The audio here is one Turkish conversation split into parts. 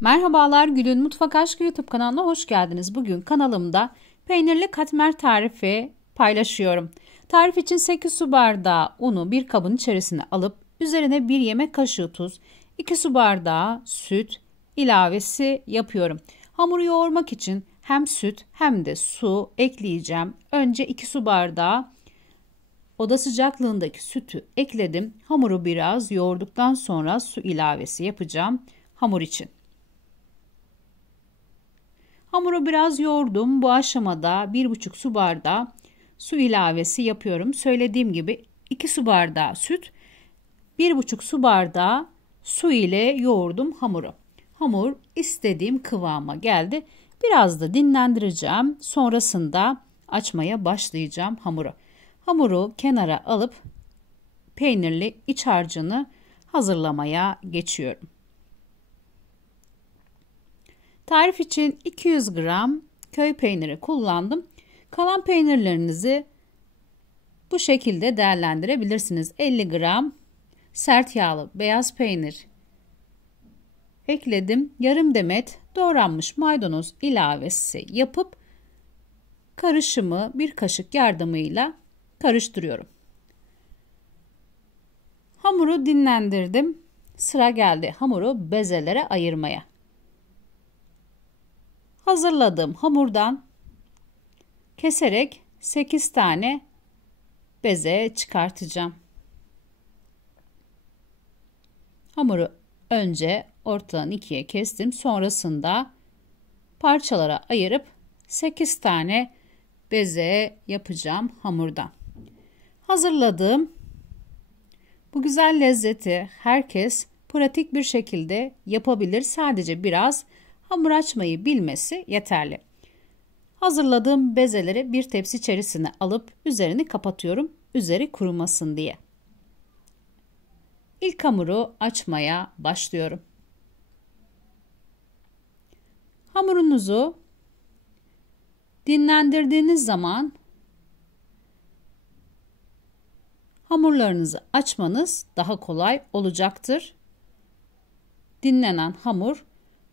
Merhabalar, Gül'ün Mutfak Aşkı YouTube kanalına hoş geldiniz. Bugün kanalımda peynirli katmer tarifi paylaşıyorum. Tarif için 8 su bardağı unu bir kabın içerisine alıp üzerine 1 yemek kaşığı tuz, 2 su bardağı süt ilavesi yapıyorum. Hamuru yoğurmak için hem süt hem de su ekleyeceğim. Önce 2 su bardağı oda sıcaklığındaki sütü ekledim. Hamuru biraz yoğurduktan sonra su ilavesi yapacağım hamur için. Hamuru biraz yoğurdum. Bu aşamada 1,5 su bardağı su ilavesi yapıyorum. Söylediğim gibi 2 su bardağı süt, 1,5 su bardağı su ile yoğurdum hamuru. Hamur istediğim kıvama geldi. Biraz da dinlendireceğim. Sonrasında açmaya başlayacağım hamuru. Hamuru kenara alıp peynirli iç harcını hazırlamaya geçiyorum. Tarif için 200 gram köy peyniri kullandım. Kalan peynirlerinizi bu şekilde değerlendirebilirsiniz. 50 gram sert yağlı beyaz peynir ekledim. Yarım demet doğranmış maydanoz ilavesi yapıp karışımı bir kaşık yardımıyla karıştırıyorum. Hamuru dinlendirdim. Sıra geldi hamuru bezelere ayırmaya. Hazırladığım hamurdan keserek 8 tane beze çıkartacağım. Hamuru önce ortadan ikiye kestim. Sonrasında parçalara ayırıp 8 tane beze yapacağım hamurdan. Hazırladığım bu güzel lezzeti herkes pratik bir şekilde yapabilir. Sadece biraz hamur açmayı bilmesi yeterli. Hazırladığım bezeleri bir tepsi içerisine alıp üzerini kapatıyorum. Üzeri kurumasın diye. İlk hamuru açmaya başlıyorum. Hamurunuzu dinlendirdiğiniz zaman hamurlarınızı açmanız daha kolay olacaktır. Dinlenen hamur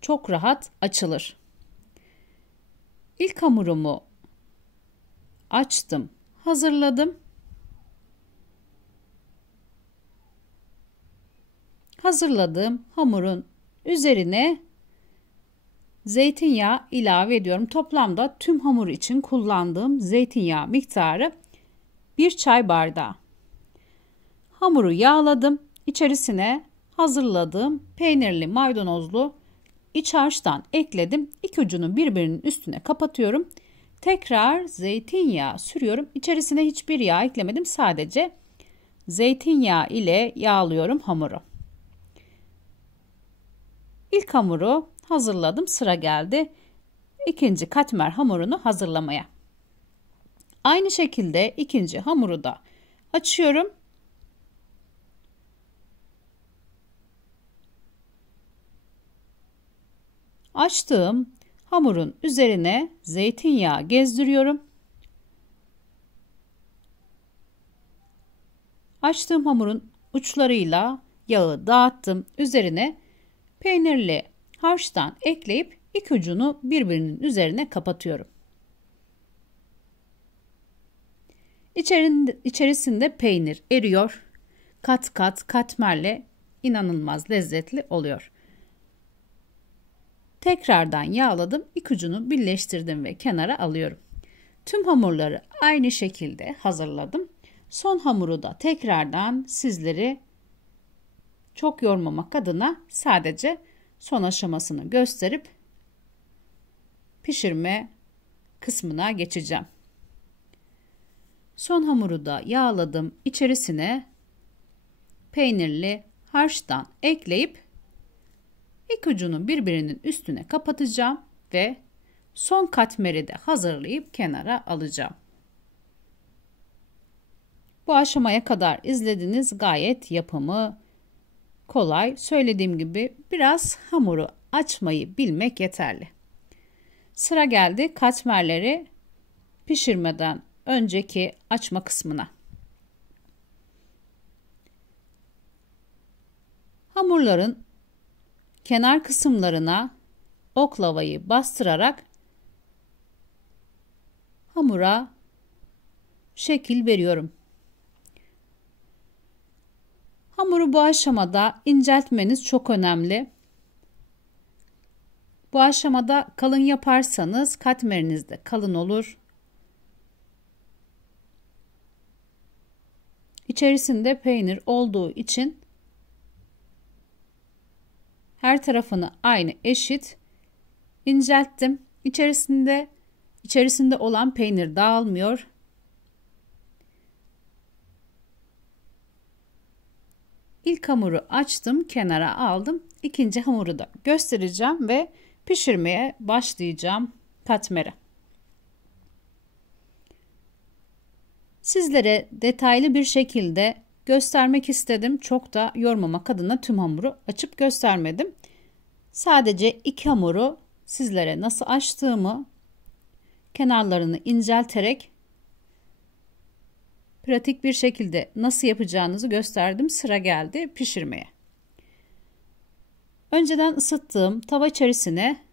çok rahat açılır. İlk hamurumu açtım, hazırladım. Hazırladığım hamurun üzerine zeytinyağı ilave ediyorum. Toplamda tüm hamur için kullandığım zeytinyağı miktarı 1 çay bardağı. Hamuru yağladım. İçerisine hazırladığım peynirli maydanozlu iç harçtan ekledim. İki ucunu birbirinin üstüne kapatıyorum. Tekrar zeytinyağı sürüyorum. İçerisine hiçbir yağ eklemedim. Sadece zeytinyağı ile yağlıyorum hamuru. İlk hamuru hazırladım. Sıra geldi ikinci katmer hamurunu hazırlamaya. Aynı şekilde ikinci hamuru da açıyorum. Açtığım hamurun üzerine zeytinyağı gezdiriyorum. Açtığım hamurun uçlarıyla yağı dağıttım. Üzerine peynirli harçtan ekleyip iki ucunu birbirinin üzerine kapatıyorum. İçerisinde peynir eriyor. Kat kat katmerle inanılmaz lezzetli oluyor. Tekrardan yağladım. İlk ucunu birleştirdim ve kenara alıyorum. Tüm hamurları aynı şekilde hazırladım. Son hamuru da tekrardan sizleri çok yormamak adına sadece son aşamasını gösterip pişirme kısmına geçeceğim. Son hamuru da yağladım. İçerisine peynirli harçtan ekleyip İlk ucunu birbirinin üstüne kapatacağım ve son katmeri de hazırlayıp kenara alacağım. Bu aşamaya kadar izlediniz. Gayet yapımı kolay. Söylediğim gibi biraz hamuru açmayı bilmek yeterli. Sıra geldi katmerleri pişirmeden önceki açma kısmına. Hamurların kenar kısımlarına oklavayı bastırarak hamura şekil veriyorum. Hamuru bu aşamada inceltmeniz çok önemli. Bu aşamada kalın yaparsanız katmeriniz de kalın olur. İçerisinde peynir olduğu için her tarafını aynı eşit incelttim. İçerisinde olan peynir dağılmıyor. İlk hamuru açtım, kenara aldım. İkinci hamuru da göstereceğim ve pişirmeye başlayacağım katmeri. Sizlere detaylı bir şekilde göstermek istedim. Çok da yormamak adına tüm hamuru açıp göstermedim. Sadece iki hamuru sizlere nasıl açtığımı, kenarlarını incelterek pratik bir şekilde nasıl yapacağınızı gösterdim. Sıra geldi pişirmeye. Önceden ısıttığım tava içerisine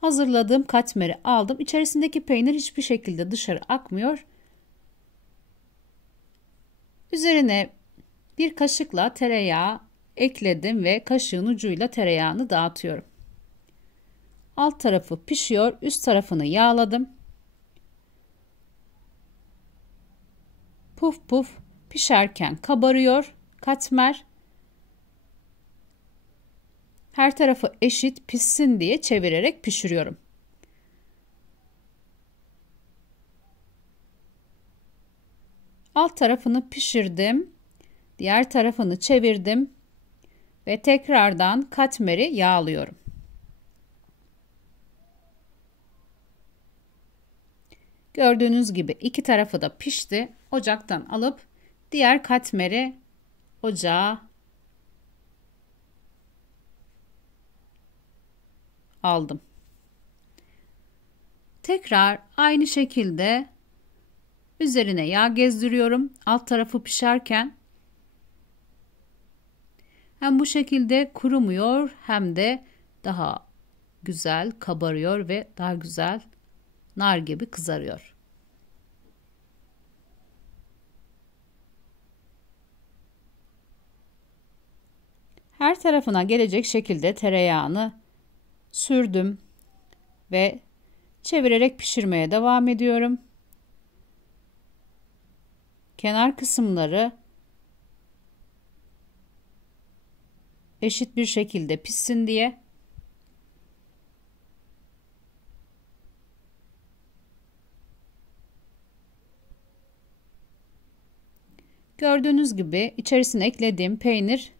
hazırladığım katmeri aldım. İçerisindeki peynir hiçbir şekilde dışarı akmıyor. Üzerine bir kaşıkla tereyağı ekledim ve kaşığın ucuyla tereyağını dağıtıyorum. Alt tarafı pişiyor, üst tarafını yağladım. Puf puf pişerken kabarıyor katmer. Her tarafı eşit pişsin diye çevirerek pişiriyorum. Alt tarafını pişirdim. Diğer tarafını çevirdim ve tekrardan katmeri yağlıyorum. Gördüğünüz gibi iki tarafı da pişti. Ocaktan alıp diğer katmeri ocağa aldım. Tekrar aynı şekilde üzerine yağ gezdiriyorum. Alt tarafı pişerken hem bu şekilde kurumuyor hem de daha güzel kabarıyor ve daha güzel nar gibi kızarıyor. Her tarafına gelecek şekilde tereyağını sürdüm ve çevirerek pişirmeye devam ediyorum. Kenar kısımları eşit bir şekilde pişsin diye gördüğünüz gibi içerisine eklediğim peynir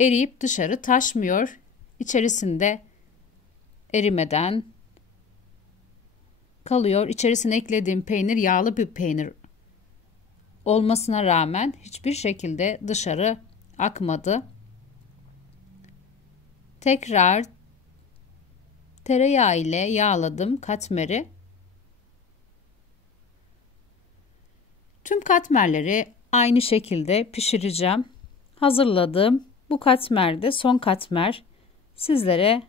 eriyip dışarı taşmıyor. İçerisinde erimeden kalıyor. İçerisine eklediğim peynir yağlı bir peynir olmasına rağmen hiçbir şekilde dışarı akmadı. Tekrar tereyağı ile yağladım katmeri. Tüm katmerleri aynı şekilde pişireceğim. Hazırladığım bu katmer de son katmer. Sizlere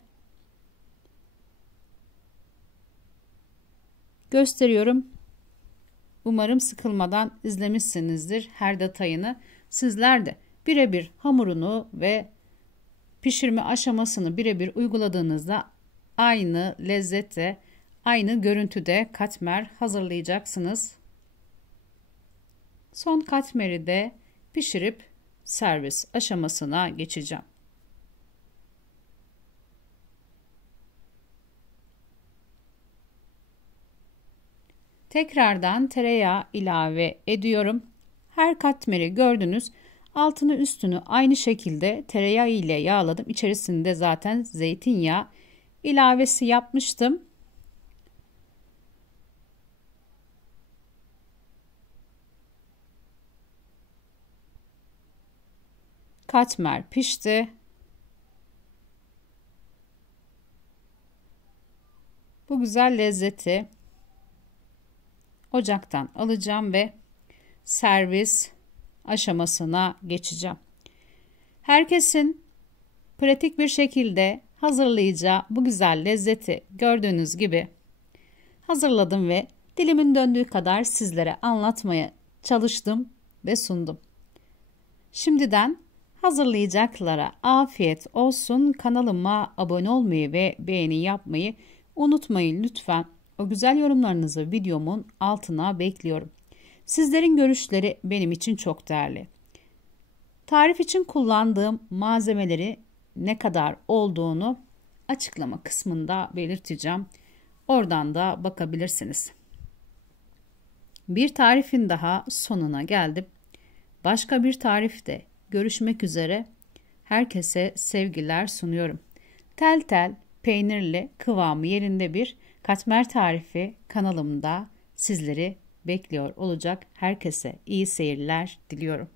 gösteriyorum. Umarım sıkılmadan izlemişsinizdir her detayını. Sizler de birebir hamurunu ve pişirme aşamasını birebir uyguladığınızda aynı lezzette, aynı görüntüde katmer hazırlayacaksınız. Son katmeri de pişirip servis aşamasına geçeceğim. Tekrardan tereyağı ilave ediyorum. Her katmeri gördünüz. Altını üstünü aynı şekilde tereyağı ile yağladım. İçerisinde zaten zeytinyağı ilavesi yapmıştım. Katmer pişti. Bu güzel lezzeti ocaktan alacağım ve servis aşamasına geçeceğim. Herkesin pratik bir şekilde hazırlayacağı bu güzel lezzeti gördüğünüz gibi hazırladım ve dilimin döndüğü kadar sizlere anlatmaya çalıştım ve sundum. Şimdiden hazırlayacaklara afiyet olsun. Kanalıma abone olmayı ve beğeni yapmayı unutmayın lütfen. O güzel yorumlarınızı videomun altına bekliyorum. Sizlerin görüşleri benim için çok değerli. Tarif için kullandığım malzemeleri ne kadar olduğunu açıklama kısmında belirteceğim. Oradan da bakabilirsiniz. Bir tarifin daha sonuna geldim. Başka bir tarifte görüşmek üzere. Herkese sevgiler sunuyorum. Tel tel peynirli kıvamı yerinde bir katmer tarifi kanalımda sizleri bekliyor olacak. Herkese iyi seyirler diliyorum.